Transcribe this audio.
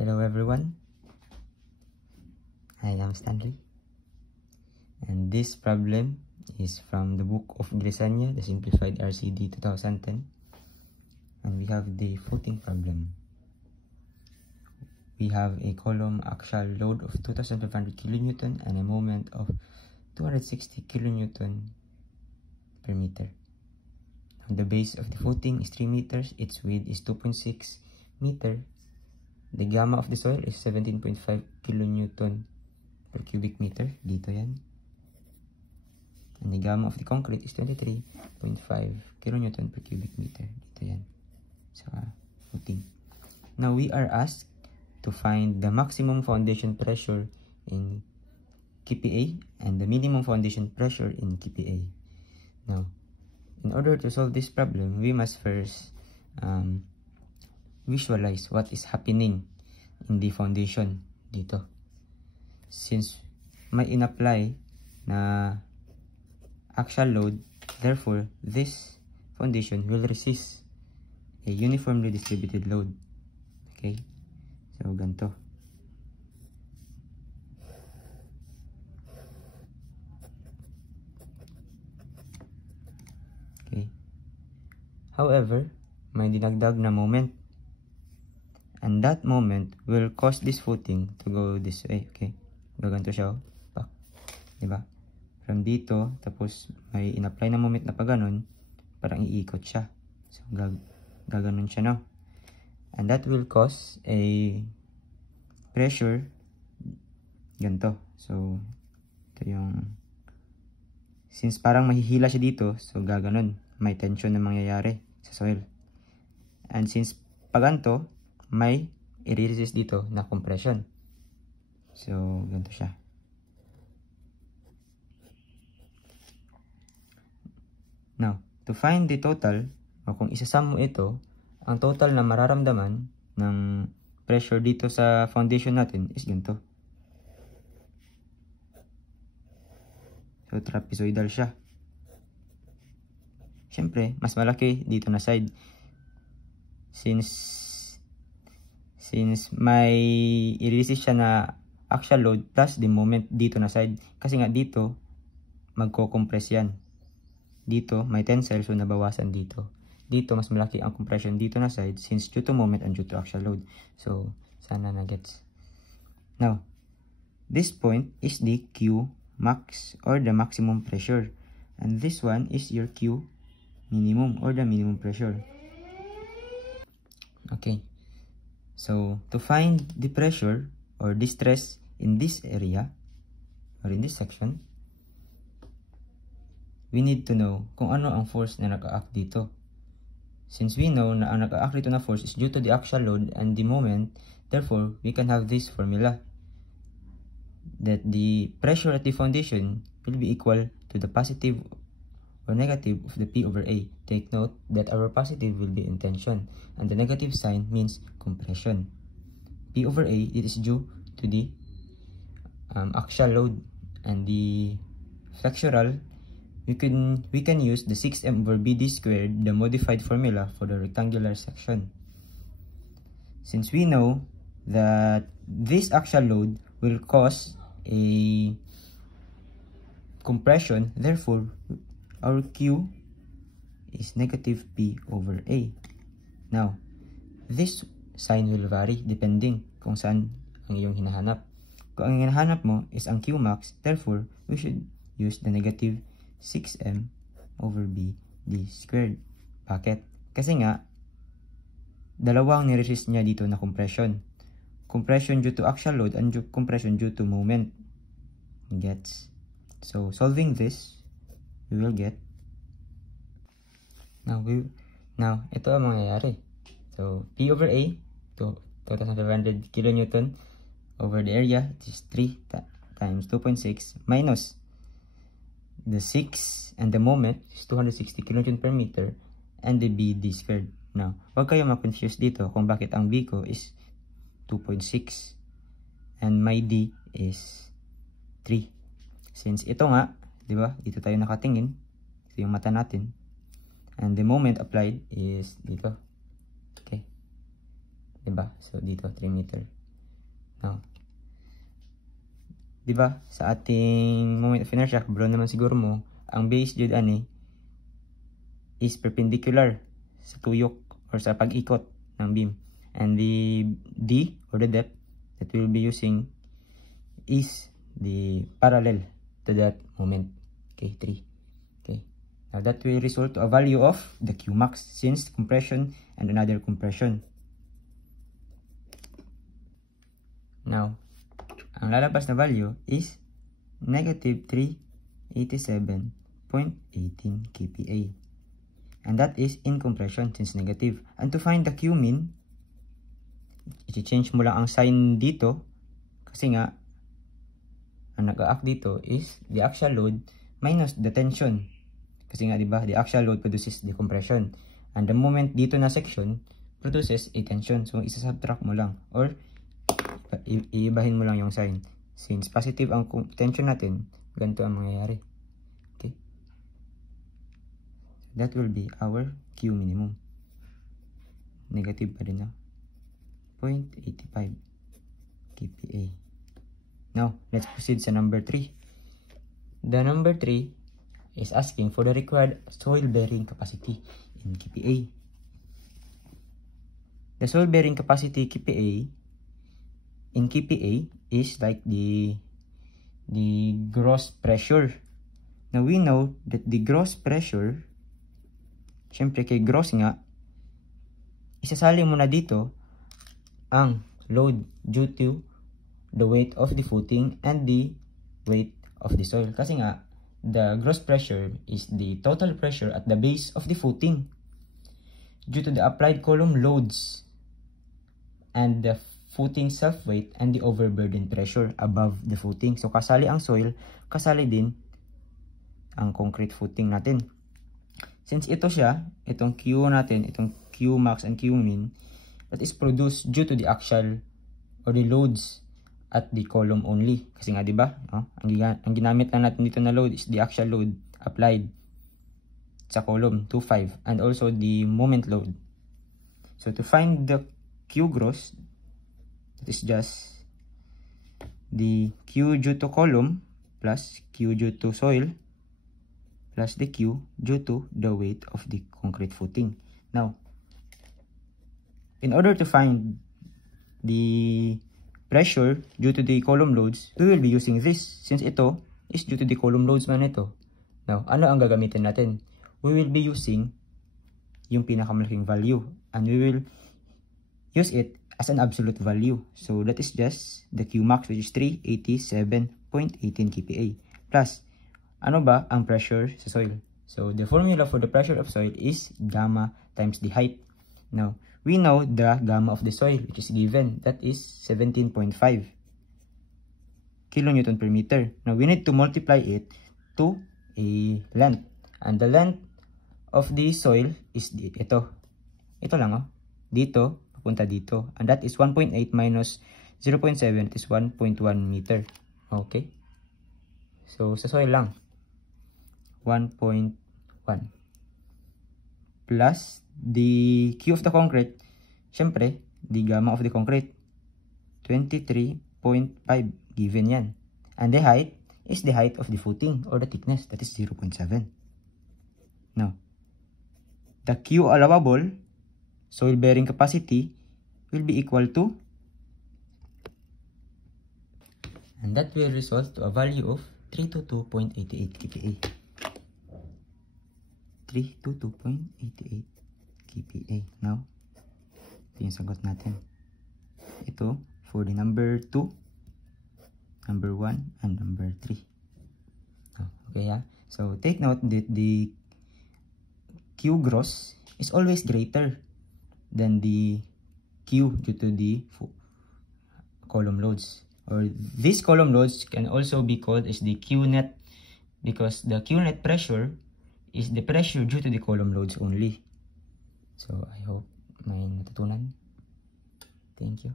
Hello everyone, I am Stanley, and this problem is from the book of Grisanya, the Simplified RCD 2010, and we have the footing problem. We have a column axial load of 2,500 kN and a moment of 260 kN per meter. The base of the footing is 3 meters, its width is 2.6 meter. The gamma of the soil is 17.5 kN per cubic meter. Dito yan. And the gamma of the concrete is 23.5 kN per cubic meter. Dito yan. Sa footing. Now we are asked to find the maximum foundation pressure in KPA and the minimum foundation pressure in KPA. Now, in order to solve this problem, we must first visualize what is happening in the foundation dito. Since may in-apply na axial load, therefore, this foundation will resist a uniformly distributed load. Okay? So, ganito. However, may dinagdag na moment. And that moment will cause this footing to go this way. Okay? Gaganto siya. Back. Diba? From dito, tapos may in-apply na moment na pa ganun, parang iikot siya. So, gaganon siya, no? And that will cause a pressure ganito. So, ito yung since parang mahihila siya dito, so gaganon. May tension na mangyayari sa soil. And since paganto, may i-resist dito na compression. So, ganito siya. Now, to find the total, o kung isasum mo ito, ang total na mararamdaman ng pressure dito sa foundation natin is ganito. So, trapezoidal siya. Siyempre, mas malaki dito na side. Since may i-resist siya na axial load plus the moment dito na side. Kasi nga dito, magko-compress yan. Dito, may tensile, so nabawasan dito. Dito, mas malaki ang compression dito na side since due to moment and due to axial load. So, sana na-gets. Now, this point is the Q max or the maximum pressure. And this one is your Q minimum or the minimum pressure. Okay. So, to find the pressure or the stress in this area or in this section, we need to know kung ano ang force na naka-act dito. Since we know na ang naka-act dito na force is due to the axial load and the moment, therefore, we can have this formula that the pressure at the foundation will be equal to the positive or negative of the P over A. Take note that our positive will be in tension and the negative sign means compression. P over A, it is due to the axial load, and the flexural, we can use the 6M over BD squared, the modified formula for the rectangular section. Since we know that this axial load will cause a compression, therefore, our Q is negative P over A. Now, this sign will vary depending kung saan ang iyong hinahanap. Kung ang hinahanap mo is ang Q max, therefore, we should use the negative 6M over BD squared. Bakit? Kasi nga, dalawang niresist niya dito na compression. Compression due to axial load and compression due to moment. Gets? So, solving this, we will get now ito ang mangyayari. So P over A to 2,500 kN over the area, it is 3 times 2.6 minus the 6 and the moment is 260 kN per meter and the BD squared. Now, huwag kayo ma-confuse dito kung bakit ang B ko is 2.6 and my D is 3. Since ito nga, di ba? Dito tayo nakatingin. Ito yung mata natin. And the moment applied is dito. Okay. Di ba? So, dito, 3 meter. Now, diba, sa ating moment of inertia, bro naman siguro mo, ang base jud ani is perpendicular sa tuyok or sa pag-ikot ng beam. And the D or the depth that we'll be using is the parallel to that moment. Okay, 3. Okay. Now that will result to a value of the Qmax since compression and another compression. Now, ang lalabas na value is negative 387.18 kPa. And that is in compression since negative. And to find the Q min, i-change mo lang ang sign dito kasi nga ang nag-act dito is the axial load minus the tension. Kasi nga diba, the axial load produces the compression. And the moment dito na section produces a tension. So isa-subtract mo lang or iibahin mo lang yung sign. Since positive ang tension natin, ganito ang mangyayari. Okay? That will be our Q minimum. Negative pa rin na. 0.85 kPa. Now, let's proceed sa number 3. The number 3 is asking for the required soil bearing capacity in kPa. The soil bearing capacity kPa in kPa is like the gross pressure. Now we know that the gross pressure, syempre kay gross nga, isasali mo na dito ang load due to the weight of the footing and the weight of the soil. Kasi nga, the gross pressure is the total pressure at the base of the footing due to the applied column loads and the footing self-weight and the overburden pressure above the footing. So, kasali ang soil, kasali din ang concrete footing natin. Since ito siya, itong Q natin, itong Q max and Q min, that is produced due to the axial or the loads at the column only. Kasi nga, diba? Ang ginamit lang natin dito na load is the axial load applied sa column 2.5 and also the moment load. So, to find the Q gross, that is just the Q due to column plus Q due to soil plus the Q due to the weight of the concrete footing. Now, in order to find the pressure due to the column loads, we will be using this since ito is due to the column loads man ito. Now, ano ang gagamitin natin? We will be using yung pinakamalaking value and we will use it as an absolute value. So, that is just the Q max which is 387.18 kPa plus ano ba ang pressure sa soil? So, the formula for the pressure of soil is gamma times the height. Now, we know the gamma of the soil which is given. That is 17.5 kilonewton per meter. Now, we need to multiply it to a length. And the length of the soil is ito. Ito lang dito, papunta dito. And that is 1.8 minus 0.7. It is 1.1 meter. Okay? So, sa soil lang. 1.1 plus the Q of the concrete, syempre, the gamma of the concrete, 23.5 given yan. And the height is the height of the footing or the thickness, that is 0.7. Now, the Q allowable soil bearing capacity will be equal to, and that will result to a value of 322.88 kPa. 322.88 kPa. Now, ito yung sagot natin. Ito for the number 2, number 1, and number 3. Okay, so take note that the Q gross is always greater than the Q due to the column loads. Or these column loads can also be called as the Q net because the Q net pressure is the pressure due to the column loads only. So, I hope may natutunan. Thank you.